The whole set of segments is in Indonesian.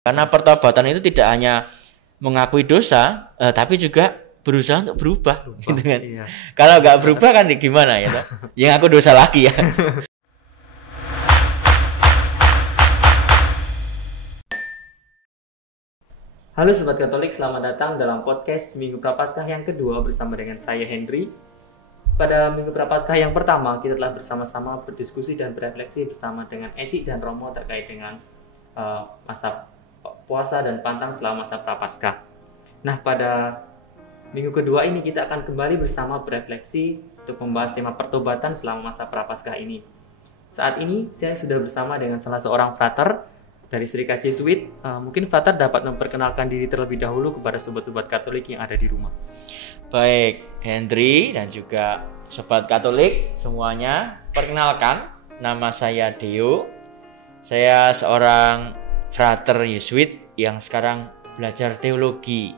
Karena pertobatan itu tidak hanya mengakui dosa, tapi juga berusaha untuk berubah gitu kan. Iya. Kalau nggak berubah kan gimana ya? Yang aku dosa lagi ya. Halo Sobat Katolik, selamat datang dalam podcast Minggu Prapaskah yang kedua bersama dengan saya Henry. Pada Minggu Prapaskah yang pertama, kita telah bersama-sama berdiskusi dan berefleksi bersama dengan Eci dan Romo terkait dengan masa puasa dan pantang selama masa Prapaskah. Nah, pada Minggu kedua ini kita akan kembali bersama berefleksi untuk membahas tema pertobatan selama masa Prapaskah ini. Saat ini saya sudah bersama dengan salah seorang frater dari Serikat Jesuit. Mungkin frater dapat memperkenalkan diri terlebih dahulu kepada sobat-sobat Katolik yang ada di rumah. Baik, Henry dan juga sobat Katolik semuanya, perkenalkan, nama saya Deo. Saya seorang frater Jesuit yang sekarang belajar teologi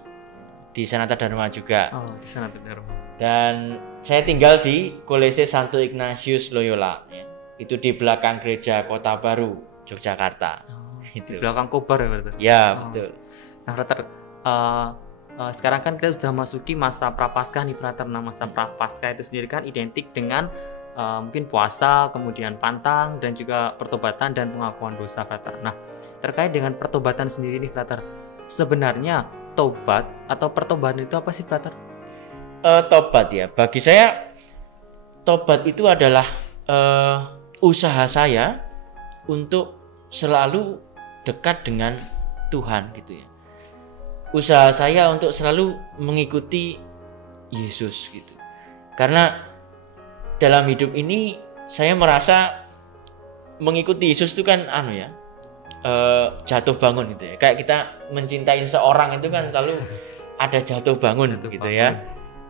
di Sanata Dharma juga. Oh, di Sanata Dharma. Dan saya tinggal di Kolese Santo Ignatius Loyola, ya. Itu di belakang gereja Kota Baru, Yogyakarta. Di belakang Kobar ya, Frater? Ya, betul. Nah, Frater, sekarang kan kita sudah masuki masa Prapaskah nih, Frater. Nah, masa Prapaskah itu sendiri kan identik dengan mungkin puasa, kemudian pantang, dan juga pertobatan dan pengakuan dosa, Frater. Nah, terkait dengan pertobatan sendiri nih, Frater, sebenarnya tobat atau pertobatan itu apa sih, Frater? Tobat ya, bagi saya tobat itu adalah usaha saya untuk selalu dekat dengan Tuhan gitu ya. Usaha saya untuk selalu mengikuti Yesus gitu. Karena dalam hidup ini saya merasa mengikuti Yesus itu kan jatuh bangun gitu ya. Kayak kita mencintai seseorang itu kan selalu ada jatuh bangun gitu ya.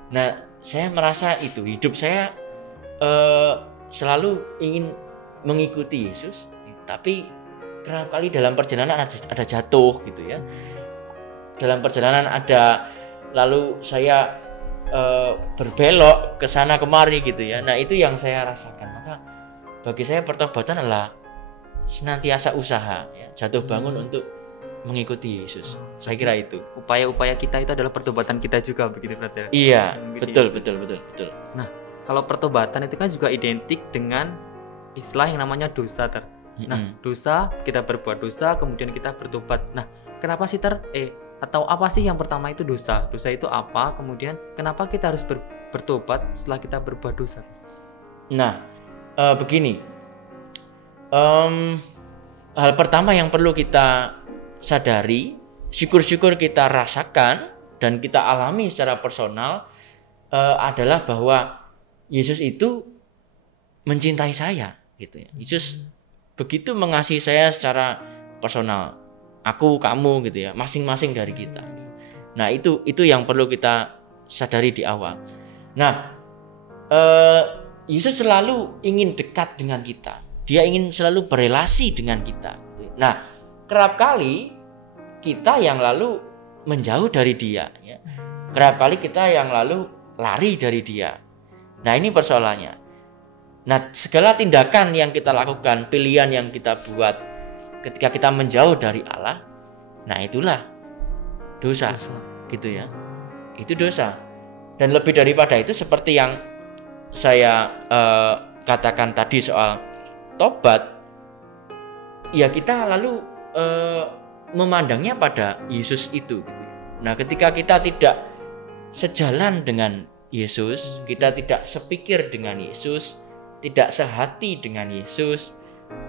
Nah, saya merasa itu hidup saya selalu ingin mengikuti Yesus, tapi kerap kali dalam perjalanan ada jatuh gitu ya. Dalam perjalanan ada lalu saya berbelok ke sana kemari gitu ya. Nah, itu yang saya rasakan. Maka bagi saya pertobatan adalah senantiasa usaha ya, jatuh bangun untuk mengikuti Yesus. Saya kira itu. Upaya-upaya kita itu adalah pertobatan kita juga begitu, Frater. Iya, betul. Nah, kalau pertobatan itu kan juga identik dengan istilah yang namanya dosa, Ter. Nah, dosa, kita berbuat dosa, kemudian kita bertobat. Nah, kenapa sih, Ter? Atau apa sih yang pertama itu dosa? Dosa itu apa? Kemudian kenapa kita harus bertobat setelah kita berbuat dosa? Nah, begini. Hal pertama yang perlu kita sadari, syukur-syukur kita rasakan dan kita alami secara personal adalah bahwa Yesus itu mencintai saya gitu ya. Yesus begitu mengasihi saya secara personal. Aku, kamu gitu ya, masing-masing dari kita. Nah, itu yang perlu kita sadari di awal. Nah, Yesus selalu ingin dekat dengan kita. Dia ingin selalu berelasi dengan kita. Nah, kerap kali kita yang lalu menjauh dari dia ya. Kerap kali kita yang lalu lari dari dia. Nah, ini persoalannya. Nah, segala tindakan yang kita lakukan, pilihan yang kita buat ketika kita menjauh dari Allah, nah itulah dosa. Gitu ya. Itu dosa. Dan lebih daripada itu, seperti yang saya katakan tadi soal tobat, ya kita lalu memandangnya pada Yesus itu. Nah, ketika kita tidak sejalan dengan Yesus, kita tidak sepikir dengan Yesus, tidak sehati dengan Yesus,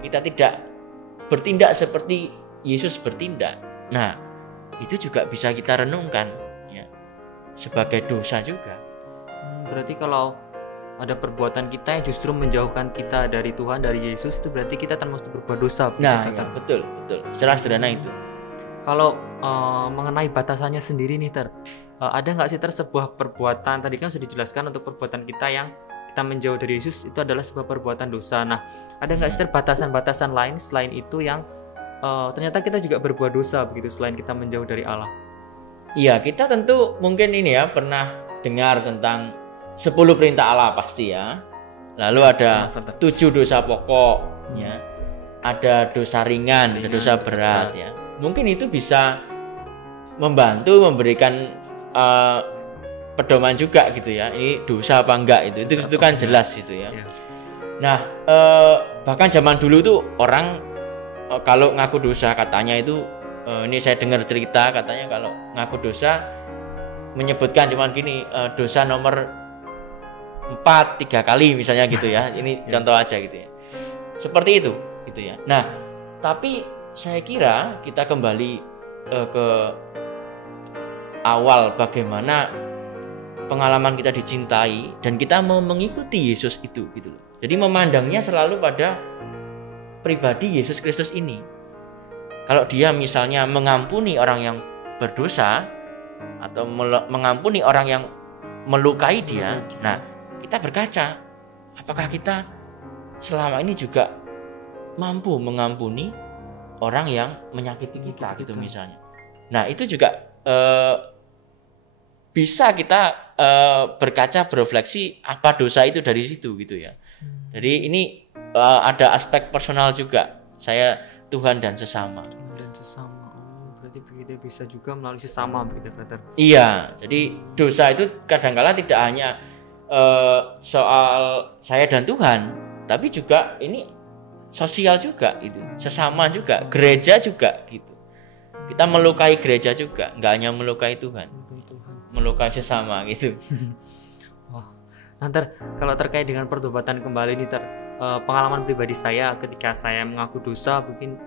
kita tidak bertindak seperti Yesus bertindak. Nah, itu juga bisa kita renungkan ya, sebagai dosa juga. Berarti kalau ada perbuatan kita yang justru menjauhkan kita dari Tuhan, dari Yesus, itu berarti kita termasuk berbuat dosa. Nah, ya, betul. Secara sederhana itu. Kalau mengenai batasannya sendiri nih, Ter, ada nggak sih, Ter, sebuah perbuatan, tadi kan sudah dijelaskan untuk perbuatan kita yang kita menjauh dari Yesus itu adalah sebuah perbuatan dosa. Nah, ada nggak sih, Ter, batasan-batasan lain selain itu yang ternyata kita juga berbuat dosa begitu selain kita menjauh dari Allah? Iya, kita tentu mungkin ini ya pernah dengar tentang 10 perintah Allah pasti ya. Lalu ada 7 dosa pokok ya. Ada dosa ringan, ada dosa berat ya. mungkin itu bisa membantu memberikan pedoman juga gitu ya. Ini dosa apa enggak itu kan jelas gitu ya. Nah, bahkan zaman dulu tuh orang kalau ngaku dosa katanya itu ini saya dengar cerita katanya kalau ngaku dosa menyebutkan cuman gini, dosa nomor 4 3 kali misalnya gitu ya. Ini contoh aja gitu ya. Seperti itu gitu ya. Nah, tapi saya kira kita kembali ke awal bagaimana pengalaman kita dicintai dan kita mau mengikuti Yesus itu gitu loh. Jadi memandangnya selalu pada pribadi Yesus Kristus ini. Kalau dia misalnya mengampuni orang yang berdosa atau mengampuni orang yang melukai dia, nah kita berkaca apakah kita selama ini juga mampu mengampuni orang yang menyakiti kita gitu misalnya. Nah itu juga bisa kita berkaca berefleksi apa dosa itu dari situ gitu ya. Jadi ini ada aspek personal juga, saya Tuhan dan sesama. Berarti begitu bisa juga melalui sesama begitu, Brother. Iya, jadi dosa itu kadang-kala tidak hanya soal saya dan Tuhan, tapi juga ini sosial juga itu, sesama juga, gereja juga gitu. Kita melukai gereja juga, nggak hanya melukai Tuhan, melukai sesama gitu. Wah, nanti kalau terkait dengan pertobatan kembali nih, pengalaman pribadi saya ketika saya mengaku dosa, mungkin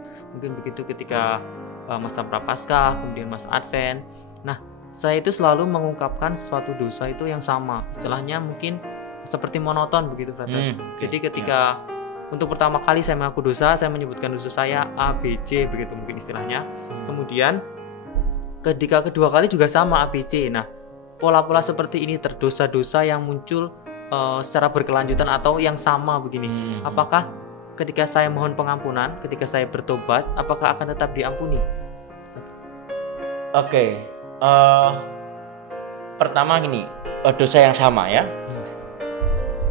begitu ketika masa Prapaskah, kemudian masa Advent. Nah, saya itu selalu mengungkapkan suatu dosa itu yang sama. Istilahnya mungkin seperti monoton begitu, Brother. Jadi ketika untuk pertama kali saya mengaku dosa, saya menyebutkan dosa saya A, B, C begitu mungkin istilahnya. Kemudian ketika kedua kali juga sama A, B, C. Nah, pola-pola seperti ini terdosa-dosa yang muncul secara berkelanjutan atau yang sama begini. Apakah ketika saya mohon pengampunan, ketika saya bertobat, apakah akan tetap diampuni? Oke, pertama gini, dosa yang sama ya.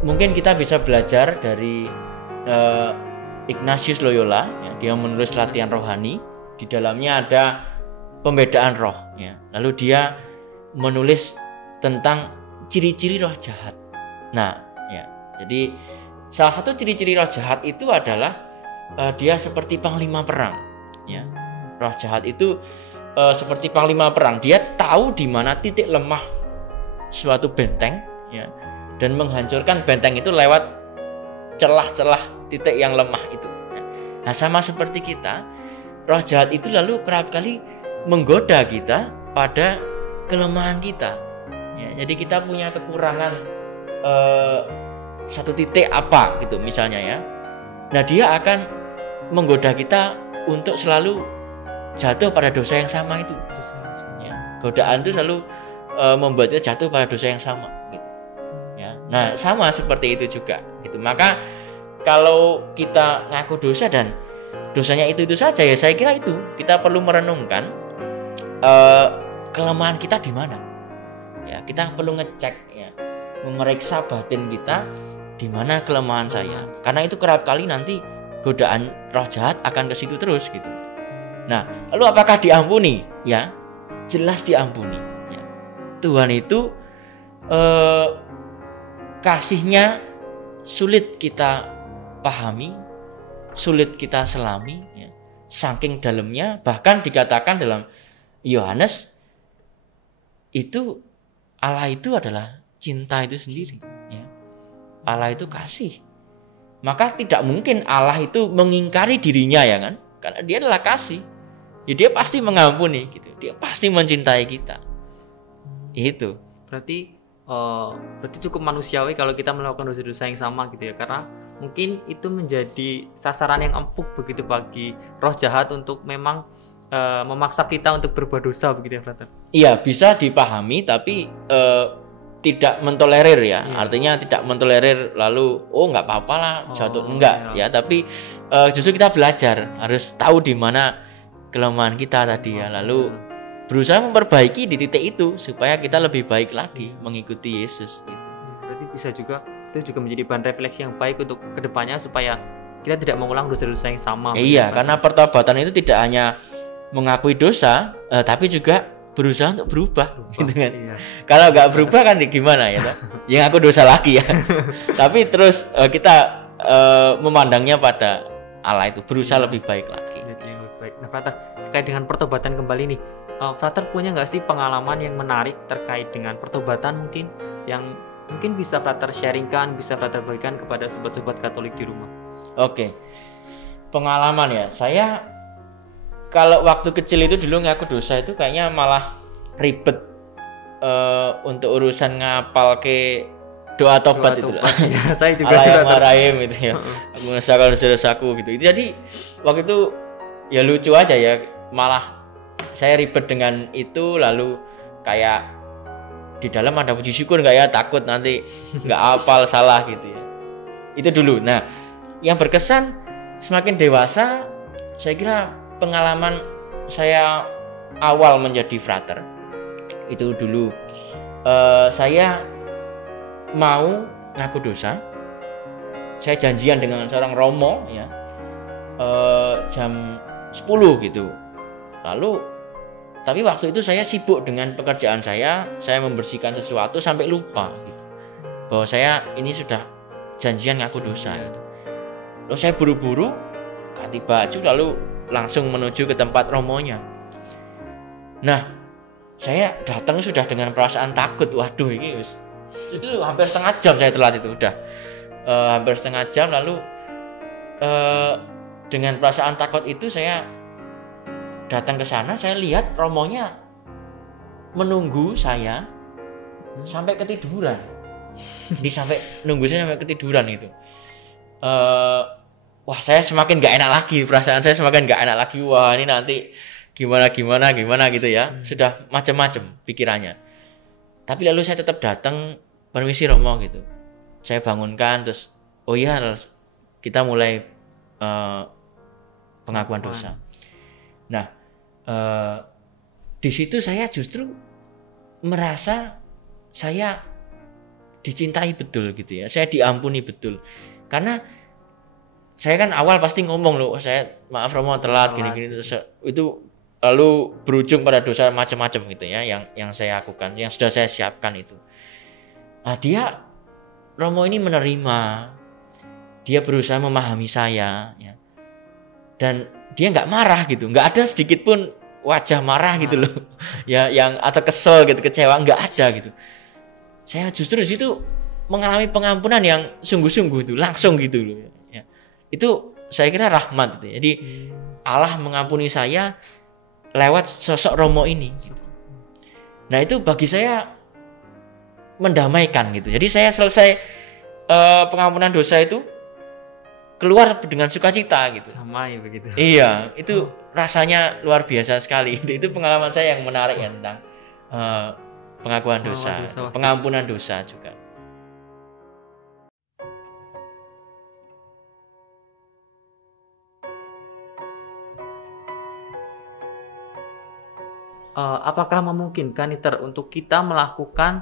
Mungkin kita bisa belajar dari Ignatius Loyola, ya, dia menulis latihan rohani. Di dalamnya ada pembedaan roh, ya. Lalu dia menulis tentang ciri-ciri roh jahat. Nah, ya, jadi salah satu ciri-ciri roh jahat itu adalah dia seperti panglima perang, ya. Roh jahat itu seperti panglima perang. Dia tahu di mana titik lemah suatu benteng, ya, dan menghancurkan benteng itu lewat celah-celah titik yang lemah itu. Nah, sama seperti kita, roh jahat itu lalu kerap kali menggoda kita pada kelemahan kita. Ya, jadi kita punya kekurangan satu titik apa gitu misalnya ya. Nah, dia akan menggoda kita untuk selalu jatuh pada dosa yang sama itu. Ya, godaan itu selalu membuat kita jatuh pada dosa yang sama. Gitu. Ya, nah sama seperti itu juga. Gitu. Maka kalau kita ngaku dosa dan dosanya itu saja ya, saya kira itu kita perlu merenungkan kelemahan kita di mana. Ya, kita perlu ngecek, ya, memeriksa batin kita di mana kelemahan saya. Karena itu kerap kali nanti godaan roh jahat akan ke situ terus gitu. Nah, lalu apakah diampuni? Ya, jelas diampuni. Ya. Tuhan itu kasihnya sulit kita pahami, sulit kita selami, ya. Saking dalamnya, bahkan dikatakan dalam Yohanes itu Allah itu adalah cinta itu sendiri, ya. Allah itu kasih. Maka tidak mungkin Allah itu mengingkari dirinya, ya kan? Karena dia adalah kasih. Ya, dia pasti mengampuni gitu. Dia pasti mencintai kita. Itu. Berarti cukup manusiawi kalau kita melakukan dosa-dosa yang sama gitu ya. Karena mungkin itu menjadi sasaran yang empuk begitu bagi roh jahat untuk memang memaksa kita untuk berbuat dosa begitu ya, Brother. Iya, bisa dipahami tapi tidak mentolerir ya. Iya. Artinya tidak mentolerir lalu nggak apa-apa lah jatuh, enggak ya. Tapi justru kita belajar, harus tahu di mana kelemahan kita tadi ya. Lalu berusaha memperbaiki di titik itu supaya kita lebih baik lagi mengikuti Yesus gitu. Berarti bisa juga itu juga menjadi bahan refleksi yang baik untuk kedepannya supaya kita tidak mengulang dosa-dosa yang sama. Iya, karena pertobatan itu tidak hanya mengakui dosa, tapi juga berusaha untuk berubah gitu kan. Iya. Kalau nggak berubah kan gimana ya? Yang aku dosa lagi ya. Tapi terus kita memandangnya pada Allah itu, berusaha lebih baik lagi. Yang lebih baik. Nah, Frater, terkait dengan pertobatan kembali nih, Frater punya nggak sih pengalaman yang menarik terkait dengan pertobatan mungkin yang mungkin bisa Frater sharingkan, bisa Frater bagikan kepada sobat-sobat Katolik di rumah? Oke. Pengalaman ya, saya kalau waktu kecil itu dulu ngaku dosa itu kayaknya malah ribet untuk urusan ngapal ke doa tobat itu. Ya, saya juga Allahummarahim itu ya. Aku mengesahkan dosa-dosaku gitu. Jadi waktu itu ya lucu aja ya, malah saya ribet dengan itu, lalu kayak di dalam ada puji syukur nggak ya, takut nanti nggak hafal salah gitu ya. Itu dulu. Nah, yang berkesan semakin dewasa, saya kira pengalaman saya awal menjadi frater itu dulu saya mau ngaku dosa. Saya janjian dengan seorang romo ya jam 10 gitu. Lalu tapi waktu itu saya sibuk dengan pekerjaan saya membersihkan sesuatu sampai lupa gitu, bahwa saya ini sudah janjian ngaku dosa gitu. Lalu saya buru-buru ganti baju lalu langsung menuju ke tempat romonya. Nah, saya datang sudah dengan perasaan takut. Waduh, ini itu hampir setengah jam saya telat itu udah. Hampir setengah jam, lalu dengan perasaan takut itu saya datang ke sana, saya lihat romonya menunggu saya sampai ketiduran. Sampai nunggu saya sampai ketiduran itu. Wah, saya semakin gak enak lagi, perasaan saya semakin gak enak lagi. Wah, ini nanti gimana gitu ya. Sudah macam-macam pikirannya. Tapi lalu saya tetap datang, permisi romo gitu. Saya bangunkan, terus oh iya, kita mulai pengakuan dosa. Nah, di situ saya justru merasa saya dicintai betul gitu ya. Saya diampuni betul. Karena saya kan awal pasti ngomong loh, saya maaf romo telat gini-gini, terus itu lalu berujung pada dosa macam-macam gitu ya yang saya lakukan, yang sudah saya siapkan itu. Nah, romo ini menerima, dia berusaha memahami saya ya. Dan dia nggak marah gitu, nggak ada sedikit pun wajah marah gitu loh ya, yang atau kesel gitu, kecewa, nggak ada gitu. Saya justru di situ mengalami pengampunan yang sungguh-sungguh itu langsung gitu loh ya. Itu saya kira rahmat gitu. Jadi Allah mengampuni saya lewat sosok romo ini gitu. Nah, itu bagi saya mendamaikan gitu. Jadi saya selesai pengampunan dosa itu keluar dengan sukacita gitu. Damai begitu. Iya, itu rasanya luar biasa sekali. Itu pengalaman saya yang menarik ya tentang pengakuan dosa, pengampunan dosa juga. Apakah memungkinkan untuk kita melakukan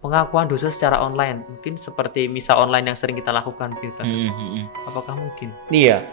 pengakuan dosa secara online, mungkin seperti misa online yang sering kita lakukan gitu. Apakah mungkin? Iya,